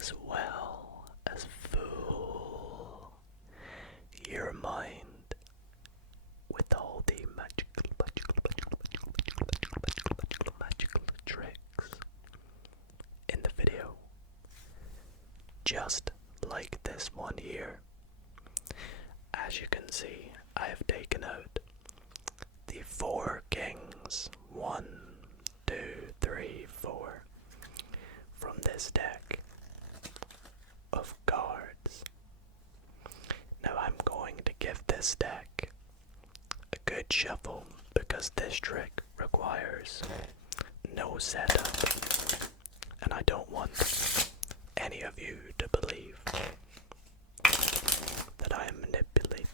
as well as fool your mind with all the magical tricks in the video, just like this one here. As you can see, I have taken out the 4 kings, 1, 2, 3, 4, from this deck of cards. Now I'm going to give this deck a good shuffle because this trick requires no setup, and I don't want any of you to believe that I am manipulating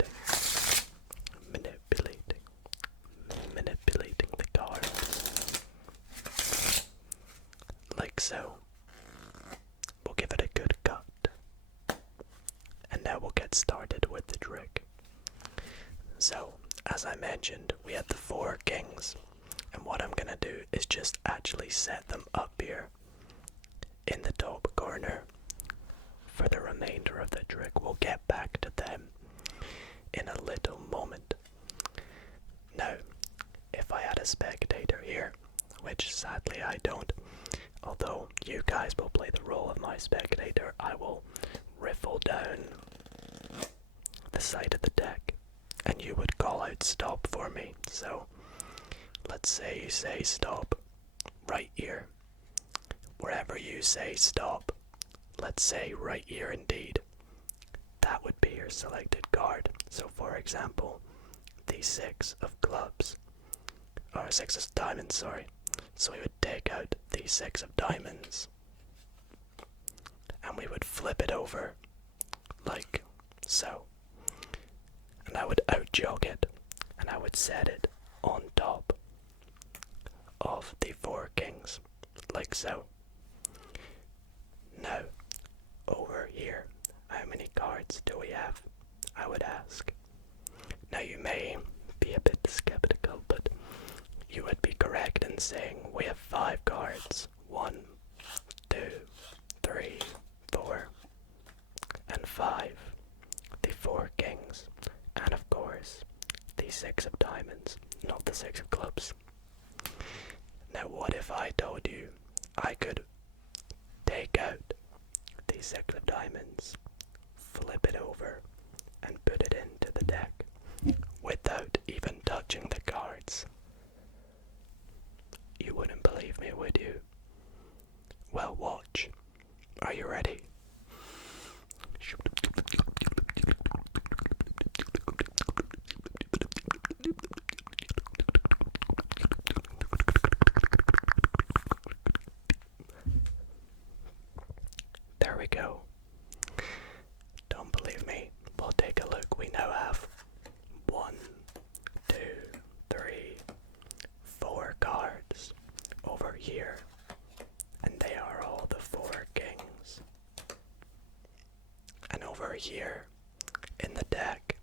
the cards. Like so. We'll give it a good cut. And now we'll get started with the trick. So, as I mentioned, we had the 4 kings. And what I'm gonna do is just actually set them up here in the top corner for the remainder of the trick. We'll get back to them in a little moment. Now, if I had a spectator here, which sadly I don't, although you guys will play the role of my spectator, I will riffle down the side of the deck and you would call out stop for me. So let's say you say stop right here. Wherever you say stop, let's say right here indeed, that would be your selected card. So for example, the 6 of clubs, or 6 of diamonds, sorry. So we would take out the 6 of diamonds and we would flip it over like so. And I would out jog it and I would set it on top of the 4 kings like so. Now, over here, how many cards do we have? I would ask. Now you may be a bit skeptical, but you would be correct in saying we have 5 cards. 1, 2, 3, 4, and 5. The 4 kings, and of course, the 6 of diamonds, not the 6 of clubs. Now what if I told you I could take out the 6 of diamonds, flip it over, and put it into the deck without even touching the cards? You wouldn't believe me, would you? Well, watch. Are you ready? There we go. Don't believe me? We'll take a look. We now have 1, 2, 3, 4 cards over here, and they are all the 4 kings. And over here in the deck,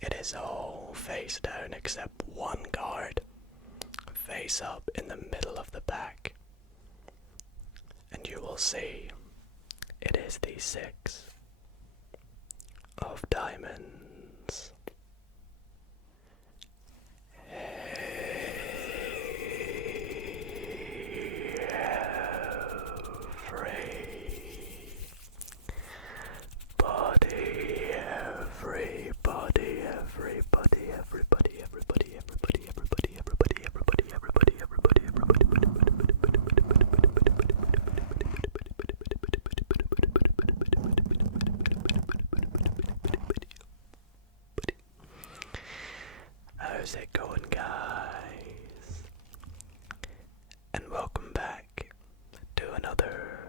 it is all face down except 1 card face up in the middle of the pack. And you will see it is the 6 of diamonds. How's it going, guys? And welcome back to another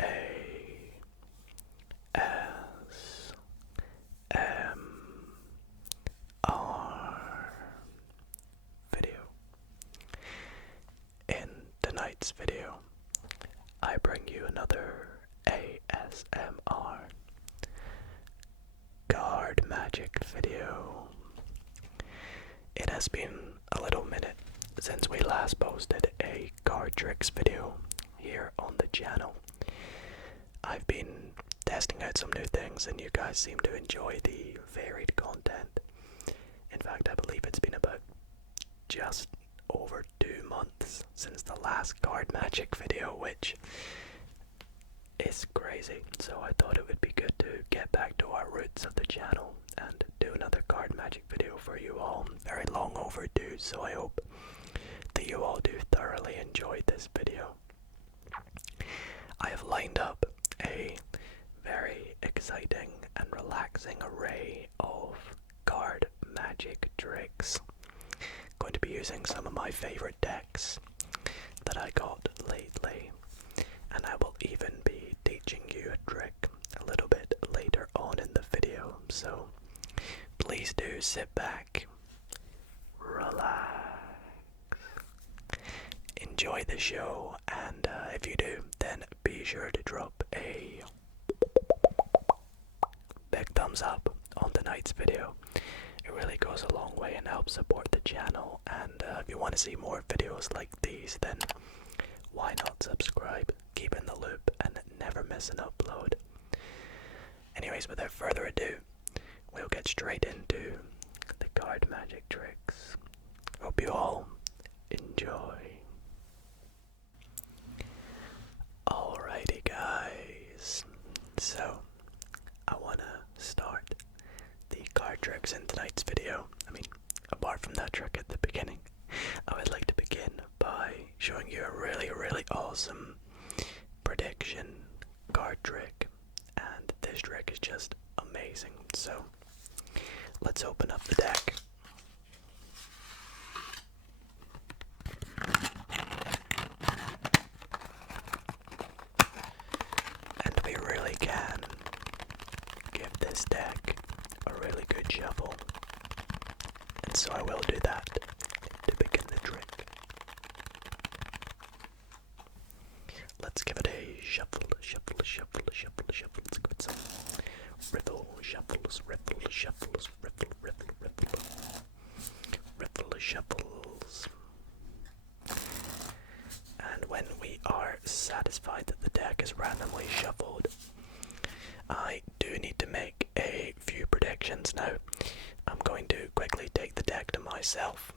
ASMR video. In tonight's video, I bring you another ASMR card magic video. It has been a little minute since we last posted a card tricks video here on the channel. I've been testing out some new things and you guys seem to enjoy the varied content. In fact, I believe it's been about just over 2 months since the last card magic video, which is crazy. So I thought it would be good to get back to our roots of the channel and do another card magic video for you all. Very long overdue, so I hope that you all do thoroughly enjoy this video. I have lined up a very exciting and relaxing array of card magic tricks. Going to be using some of my favorite decks that I got lately, and I will even be teaching you a trick a little bit later on in the video, so please do sit back, relax, enjoy the show, and if you do, then be sure to drop a big thumbs up on tonight's video. It really goes a long way and helps support the channel, and if you want to see more videos like these, then why not subscribe, keep in the loop, and never miss an upload. Anyways, without further ado, we'll get straight into the card magic tricks. Hope you all enjoy. Alrighty guys, so I wanna start the card tricks in tonight's video. I mean, apart from that trick at the beginning, I would like to begin by showing you a really awesome prediction card trick, and this trick is just amazing. So let's open up the deck. And we really can give this deck a really good shuffle, and so I will do that to begin the trick. Let's give it a shuffle. Let's give it some riffle shuffles, riffle shuffles, riffle shuffles. And when we are satisfied that the deck is randomly shuffled, I do need to make a few predictions now. I'm going to quickly take the deck to myself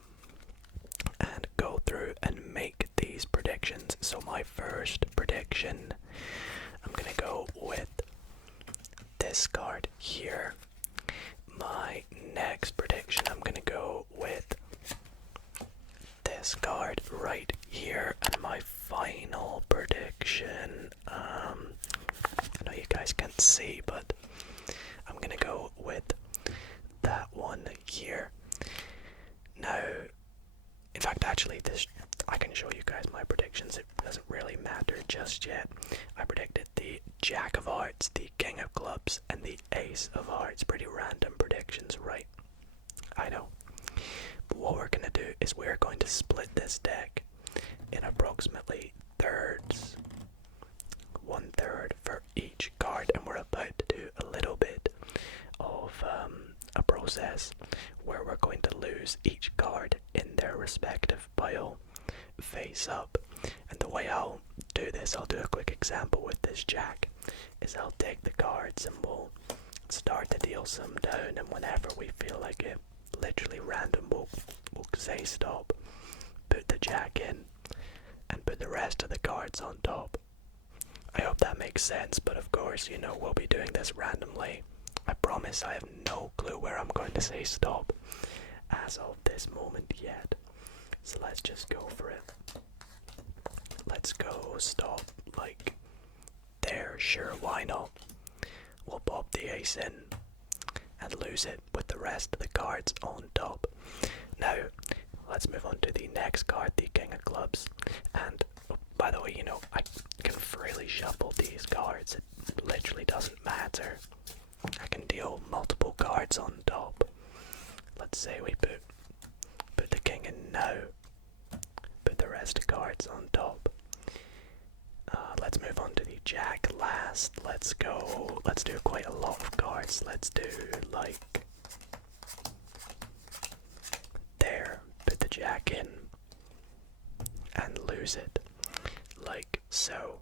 and go through and make these predictions. So my first prediction, I'm gonna go with this card here. My next prediction, I'm gonna go with this card right here. And my final prediction, I know you guys can't see, but I'm gonna go with that one here. Now, in fact, actually, I can show you guys my predictions. It doesn't really matter just yet. I predicted the Jack of Hearts, the King of Clubs, and the Ace of Hearts. Pretty random predictions, right? I know. But what we're going to do is we're going to split this deck in approximately thirds. 1/3 for each card, and we're about to do a little bit of a process where we're going to lose each card in their respective pile face up. And the way I'll do this, I'll do a quick example with this Jack, is I'll take the cards and we'll start to deal some down, and whenever we feel like it, literally random, we'll say stop, put the Jack in, and put the rest of the cards on top. I hope that makes sense, but of course, you know, we'll be doing this randomly. I promise I have no clue where I'm going to say stop as of this moment yet. So let's just go for it. Let's go stop, like, there, sure, why not? We'll pop the ace in and lose it with the rest of the cards on top. Now, let's move on to the next card, the King of Clubs. And, oh, by the way, you know, I can freely shuffle these cards. It literally doesn't matter. I can deal multiple cards on top. Let's say we put the king in now. Put the rest of cards on top. Let's move on to the Jack last. Let's do quite a lot of cards. Let's do like there. Put the Jack in and lose it like so.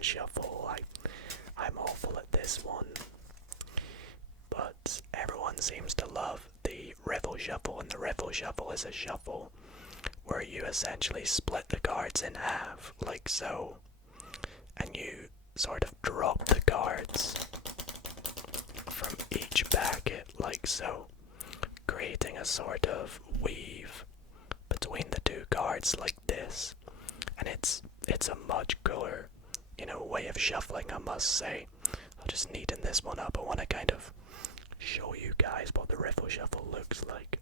seems to love the Riffle Shuffle, and the Riffle Shuffle is a shuffle where you essentially split the cards in half, like so, and you sort of drop the cards from each packet, like so, creating a sort of weave between the two cards like this. And it's a much cooler, way of shuffling, I must say. I'll just neaten this one up. I want to kind of show you guys what the Riffle Shuffle looks like.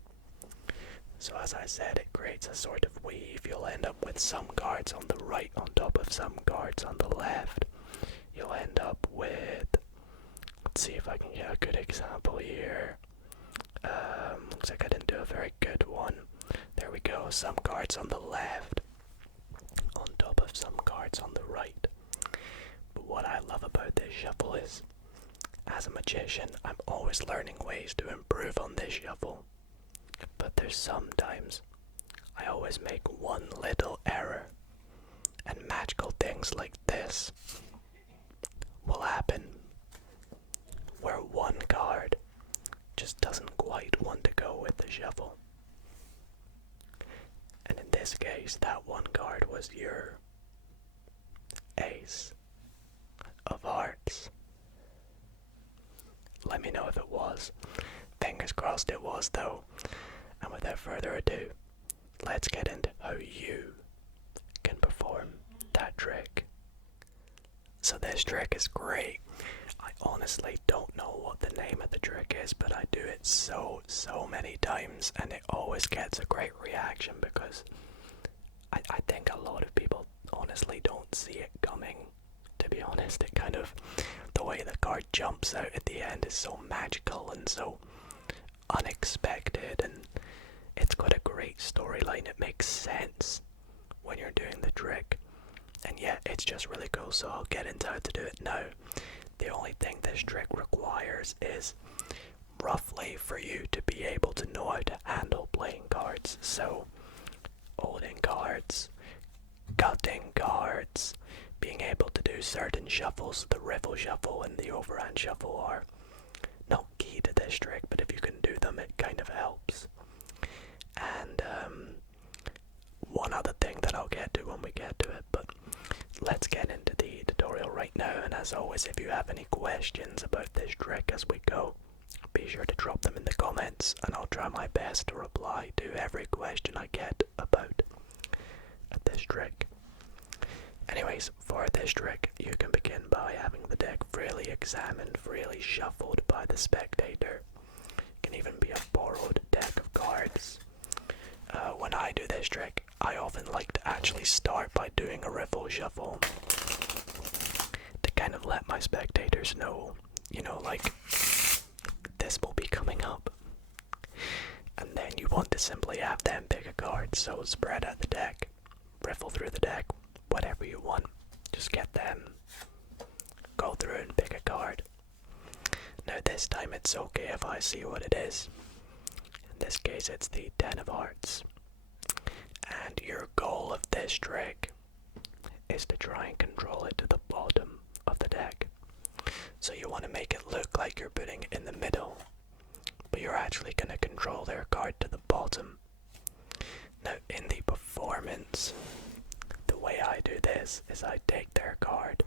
So as I said, it creates a sort of weave. You'll end up with some cards on the right on top of some cards on the left. You'll end up with, let's see if I can get a good example here. Looks like I didn't do a very good one. There we go, some cards on the left on top of some cards on the right. But what I love about this shuffle is, as a magician, I'm always learning ways to improve on this shuffle. But there's sometimes I always make one little error, and magical things like this will happen, where one card just doesn't quite want to go with the shuffle. And in this case, that one card was your Ace of Hearts. Let me know if it was. Fingers crossed it was, though. And without further ado, let's get into how you can perform that trick. So this trick is great. I honestly don't know what the name of the trick is, but I do it so many times, and it always gets a great reaction because I think a lot of people honestly don't see it coming. To be honest, it kind of, the way the card jumps out at the end is so magical and so unexpected, and it's got a great storyline. It makes sense when you're doing the trick, and yet it's just really cool. So I'll get into how to do it now. The only thing this trick requires is roughly for you to be able to know how to handle playing cards. So holding cards, cutting cards, being able to do certain shuffles. The Riffle Shuffle and the Overhand Shuffle are not key to this trick, but if you can do them, it kind of helps. And one other thing that I'll get to when we get to it, but let's get into the tutorial right now. And as always, if you have any questions about this trick as we go, be sure to drop them in the comments, and I'll try my best to reply to every question I get about this trick. Anyways, for this trick, you can begin by having the deck freely examined, freely shuffled by the spectator. It can even be a borrowed deck of cards. When I do this trick, I often like to actually start by doing a Riffle Shuffle to kind of let my spectators know, like, this will be coming up. And then you want to simply have them pick a card, so spread out the deck, riffle through the deck, whatever you want. Just get them, go through and pick a card. Now this time it's okay if I see what it is. In this case it's the 10 of Hearts. And your goal of this trick is to try and control it to the bottom of the deck. So you want to make it look like you're putting it in the middle, but you're actually going to control their card to the bottom. Now in the performance, the way I do this is I take their card,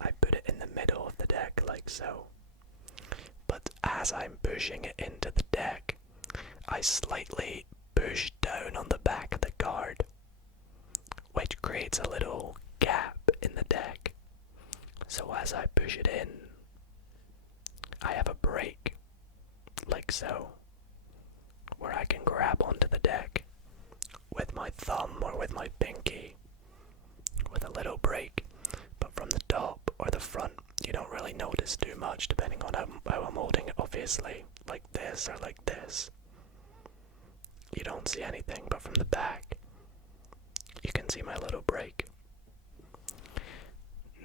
I put it in the middle of the deck like so, but as I'm pushing it into the deck, I slightly push down on the back of the card, which creates a little gap in the deck. So as I push it in, I have a break, like so, where I can grab onto the deck with my thumb or with my pinky, with a little break. But from the top or the front, you don't really notice too much, depending on how I'm holding it, obviously, like this or like this. You don't see anything, but from the back, you can see my little break.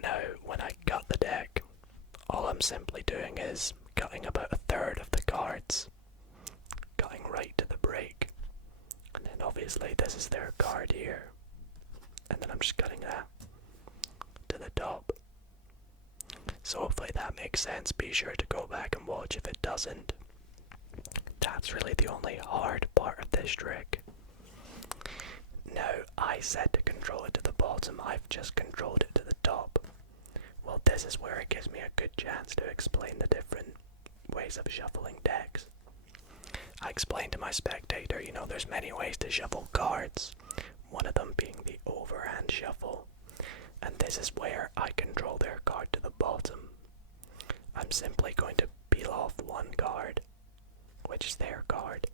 Now, when I cut the deck, all I'm simply doing is cutting about a third of the cards, cutting right to the break, and then obviously this is their card here, and then I'm just cutting that to the top. So hopefully that makes sense. Be sure to go back and watch if it doesn't. that's really the only hard part of this trick. Now, I said to control it to the bottom, I've just controlled it to the top. Well, this is where it gives me a good chance to explain the different ways of shuffling decks. I explained to my spectator, there's many ways to shuffle cards, one of them being the overhand shuffle, and this is where I control their card to the bottom. I'm simply going to peel off one card, which is their card,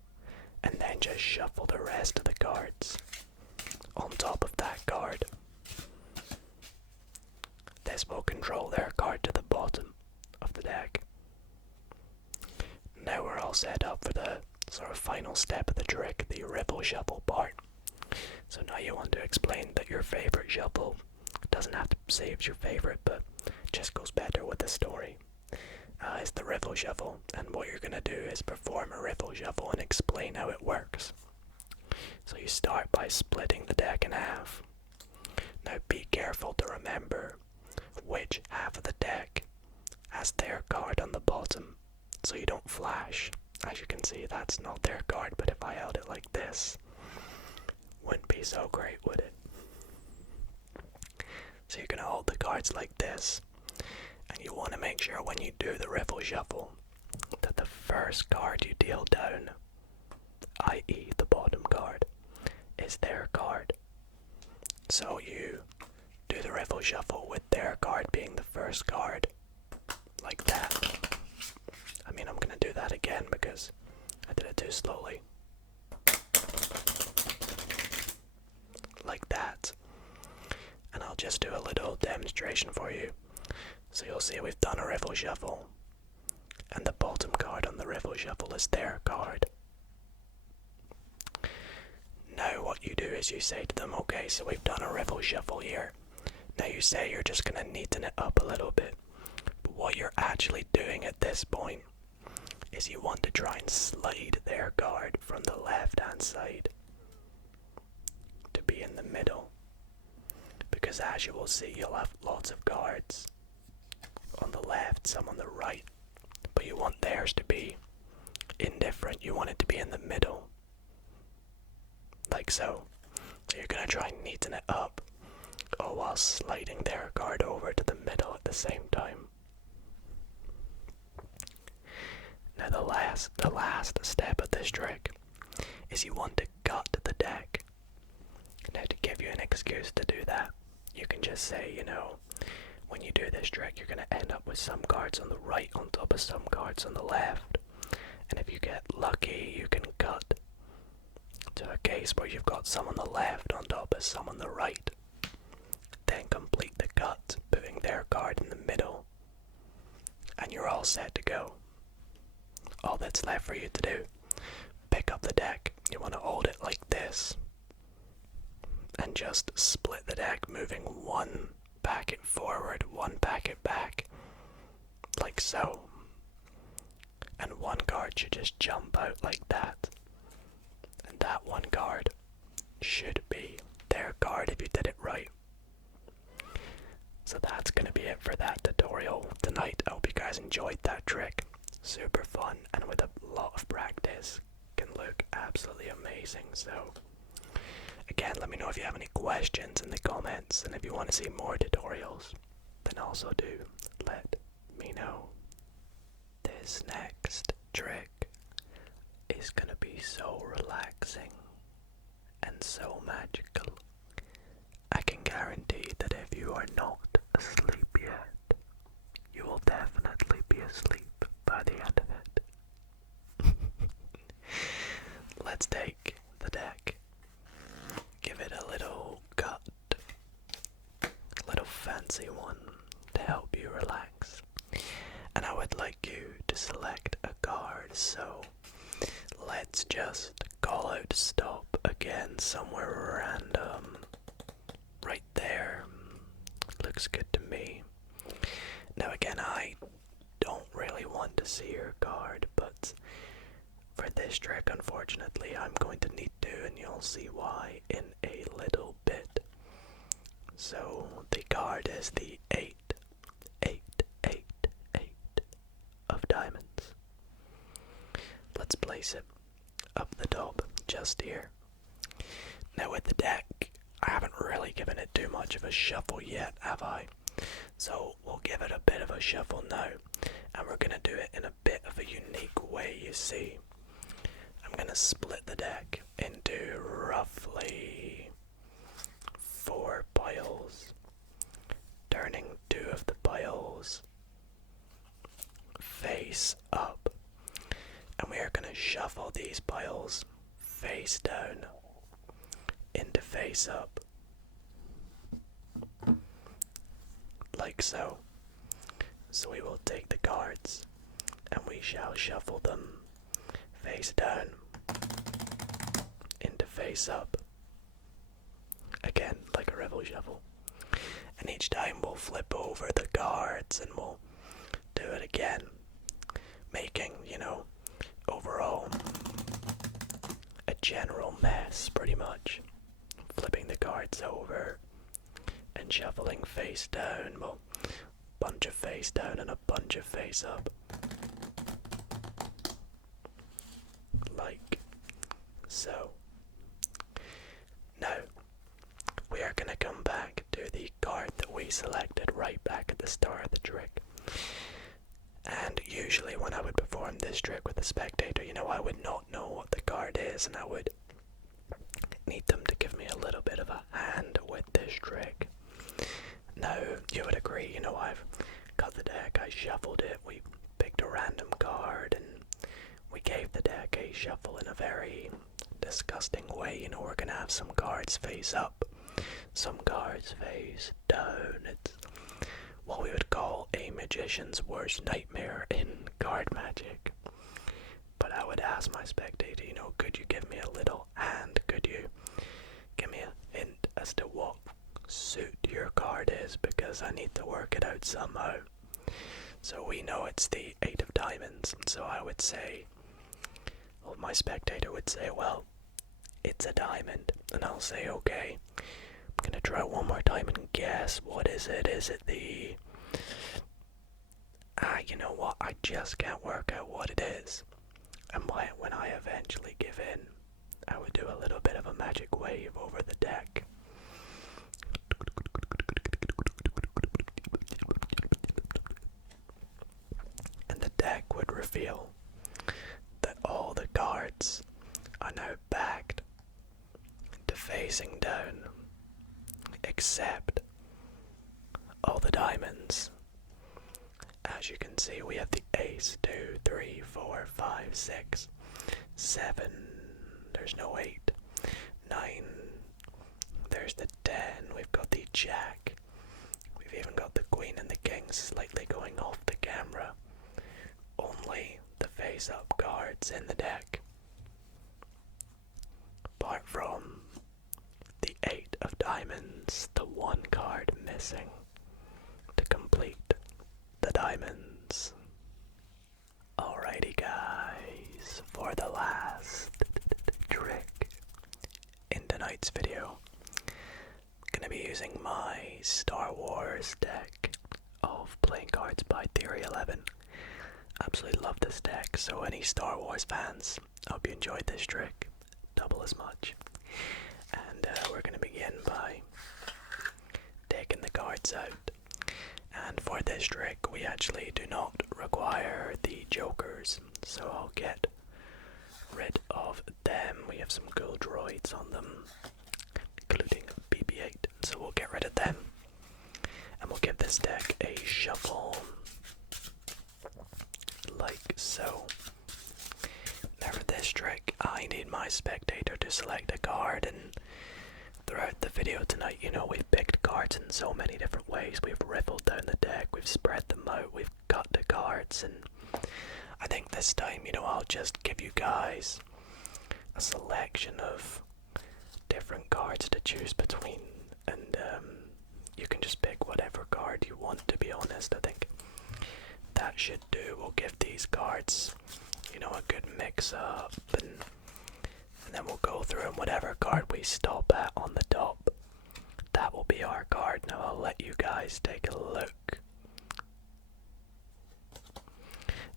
and then just shuffle the rest of the cards on top of that card. This will control their card to the bottom of the deck. Now we're all set up for the sort of final step of the trick, the Riffle shuffle part. So now you want to explain that your favorite shuffle doesn't have to say it's your favorite, but just goes better with the story. It's the Riffle shuffle, and what you're going to do is perform a Riffle shuffle and explain how it works. So you start by splitting the deck in half. Now be careful to remember which half of the deck has their card on the bottom, so you don't flash. As you can see, that's not their card, but if I held it like this, wouldn't be so great, would it? So you're going to hold the cards like this, and you want to make sure when you do the Riffle shuffle that the first card you deal down, i.e. the bottom card, is their card. So you do the Riffle shuffle with their card being the first card, like that. I'm going to do that again because I did it too slowly. Like that. And I'll just do a little demonstration for you. So you'll see we've done a Riffle shuffle, and the bottom card on the Riffle shuffle is their card. Now what you do is you say to them, okay, so we've done a Riffle shuffle here. Now you say you're just going to neaten it up a little bit. But what you're actually doing at this point is you want to try and slide their card from the left hand side to be in the middle. Because as you will see, you'll have lots of cards on the left, some on the right. But you want theirs to be indifferent. You want it to be in the middle. Like so. So you're going to try and neaten it up, all while sliding their card over to the middle at the same time. Now the last step of this trick is you want to cut the deck. Now to give you an excuse to do that, you can just say, when you do this trick you're going to end up with some cards on the right on top of some cards on the left. And if you get lucky, you can cut to a case where you've got some on the left on top of some on the right. Then complete the cut, putting their card in the middle, and you're all set to go. All that's left for you to do, pick up the deck. You want to hold it like this, and just split the deck, moving one packet forward, one packet back, like so. And one card should just jump out like that. And that one card should be their card if you did it right. So that's going to be it for that tutorial tonight. I hope you guys enjoyed that trick. Super fun, and with a lot of practice can look absolutely amazing. So again, let me know if you have any questions in the comments, and if you want to see more tutorials, then also do let me know. This next trick is gonna be so relaxing and so magical. I can guarantee that if you are not asleep yet, you will definitely be asleep by the end of it. Let's take the deck, give it a little cut, a little fancy one to help you relax. And I would like you to select a card, so let's just call out stop again somewhere random. Right there. Looks good to me. Now again, I don't really want to see your card, but for this trick, unfortunately, I'm going to need to, and you'll see why in a little bit. So the card is the 8 of diamonds. Let's play place it up the top, just here. Now with the deck, I haven't really given it too much of a shuffle yet, have I? So we'll give it a bit of a shuffle now, and we're going to do it in a bit of a unique way, you see. I'm going to split the deck into roughly 4 piles, turning 2 of the piles face up, and we are going to shuffle these piles face down into face up, like so. So we will take the cards and we shall shuffle them face down into face up, again like a Riffle shuffle, and each time we'll flip over the cards and we'll do it again, making, overall a general mess, pretty much. Flipping the cards over and shuffling face down, well, bunch of face down and a bunch of face up, like so. Now we are going to come back to the card that we selected right back at the start of the trick. And usually when I would perform this trick with a spectator, I would not know what the card is, and I would need them to give me a little bit of a hand with this trick. Now, you would agree, I've got the deck, I shuffled it, we picked a random card, and we gave the deck a shuffle in a very disgusting way. We're gonna have some cards face up, some cards face down. It's what we would call a magician's worst nightmare in card magic. But I would ask my spectator, could you give me a little hand? Could you give me a hint as to what suit your card is? Because I need to work it out somehow. So we know it's the 8 of diamonds. So I would say, well, my spectator would say, well, it's a diamond. And I'll say, okay, I'm going to try one more time and guess. What is it? Is it the... you know what? I just can't work out what it is. And when I eventually give in, I would do a little bit of a magic wave over the deck. And the deck would reveal that all the cards are now backed to facing down, except all the diamonds. As you can see, we have the ace, 2, 3, 4, 5, 6, 7, there's no 8, 9, there's the 10, we've got the jack, we've even got the queen and the king slightly going off the camera. Only the face-up cards in the deck, apart from the 8 of diamonds, the one card missing to complete the diamonds. Alrighty guys, for the last trick in tonight's video, I'm gonna be using my Star Wars deck of playing cards by Theory 11. Absolutely love this deck, so any Star Wars fans, I hope you enjoyed this trick double as much. And we're gonna begin by taking the cards out. And for this trick, we actually do not require the jokers, so I'll get rid of them. We have some cool droids on them, including BB-8, so we'll get rid of them. And we'll give this deck a shuffle, like so. Now for this trick, I need my spectator to select a card, and throughout the video tonight, we've picked cards in so many different ways. We've riffled down the deck, we've spread them out, we've cut the cards, and I think this time, I'll just give you guys a selection of different cards to choose between, and you can just pick whatever card you want, to be honest. I think that should do. We'll give these cards, a good mix up, and then we'll go through, and whatever card we stop at on the top, that will be our card. Now I'll let you guys take a look,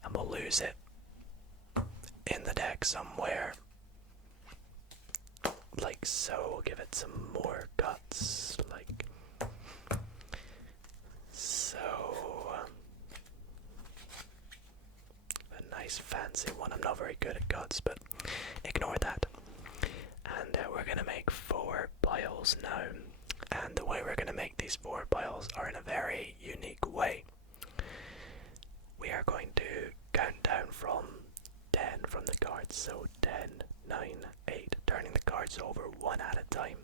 and we'll lose it in the deck like somewhere like so. Give it some more guts, like so. A nice fancy one. I'm not very good at guts, but ignore that. And we're gonna make 4 piles now. And the way we're gonna make these 4 piles are in a very unique way. We are going to count down from 10 from the cards. So 10, 9, 8, turning the cards over one at a time.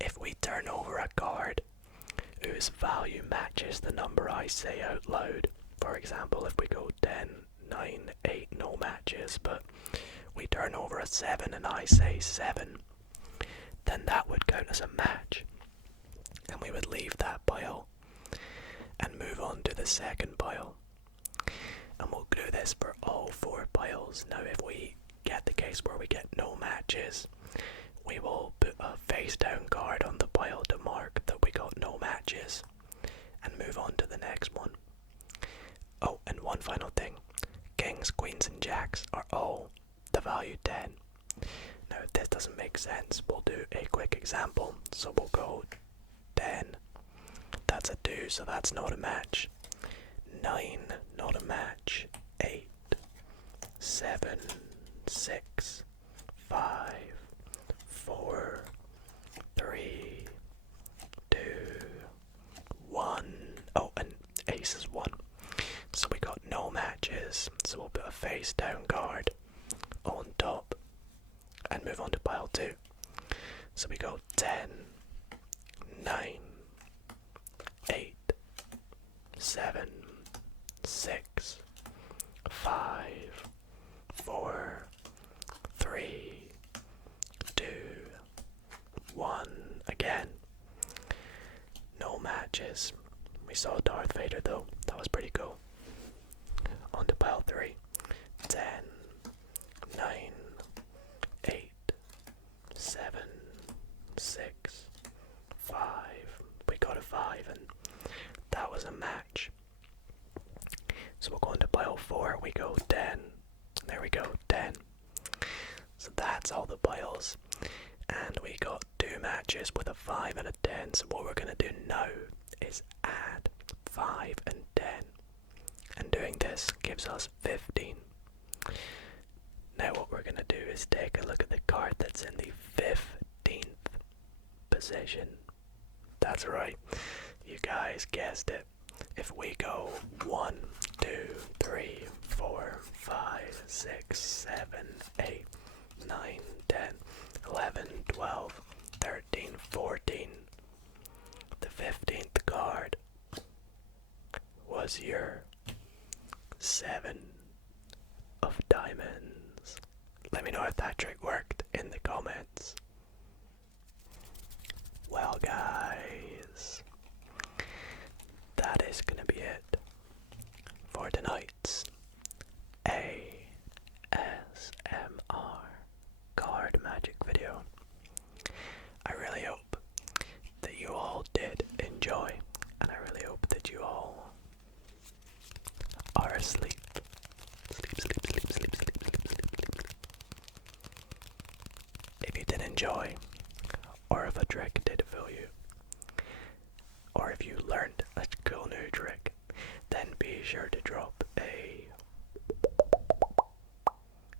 If we turn over a card whose value matches the number I say out loud, for example, if we go 10, 9, 8, no matches, but we turn over a 7 and I say 7, then that would count as a match. And we would leave that pile and move on to the second pile. And we'll do this for all 4 piles. Now if we get the case where we get no matches, we will put a face down card on the pile to mark that we got no matches and move on to the next one. Oh, and one final thing. Kings, queens and jacks are all the value 10. Now if this doesn't make sense, we'll do a quick example. So we'll go 10. That's a 2, so that's not a match. 9, not a match. 8, 7, 6, 5, 4, 3, 2, 1. Oh, and ace is 1. So we got no matches. So we'll put a face down card on top and move on to pile 2. So we go 10, 9, 8, 7, 6, 5, 4, 3, 2, 1. Again. No matches. We saw Darth Vader though. That was pretty cool. On to pile 3. 10, 9, 8, 7, 6, 5. We got a 5 and that was a match. So we'll go into pile 4. We go 10. There we go, 10. So that's all the piles. And we got 2 matches with a 5 and a 10. So what we're going to do now is add 5 and 10. And doing this gives us 15. Now what we're going to do is take a look at the card that's in the 15th position. That's right, you guys guessed it. If we go 1, 2, 3, 4, 5, 6, 7, 8, 9, 10, 11, 12, 13, 14, the 15th card was your 7 of diamonds. Let me know if that trick worked in the comments. Well guys, that is gonna be it for tonight's ASMR card magic video. I really hope that you all did enjoy, and I really hope that you all are asleep. Sleep. If you did enjoy, or if a trick did fool you, or if you learned a cool new trick, then be sure to drop a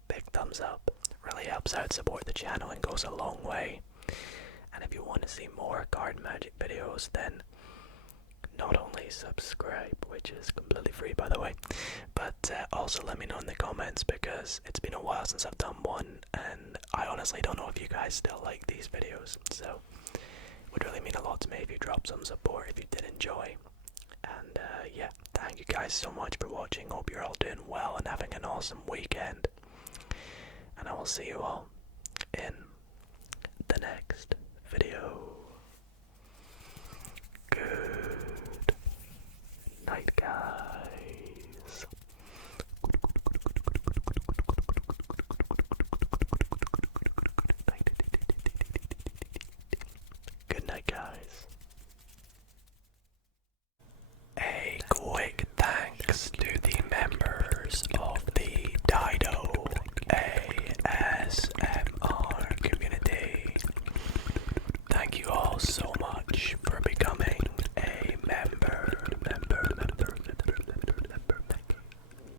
big thumbs up. Really helps out, support the channel, and goes a long way. And if you want to see more card magic videos, then not only subscribe, which is completely free by the way, but also let me know in the comments, because it's been a while since I've done one and I honestly don't know if you guys still like these videos, so it would really mean a lot to me if you drop some support if you did enjoy. And yeah, thank you guys so much for watching. Hope you're all doing well and having an awesome weekend, and I will see you all in the next video.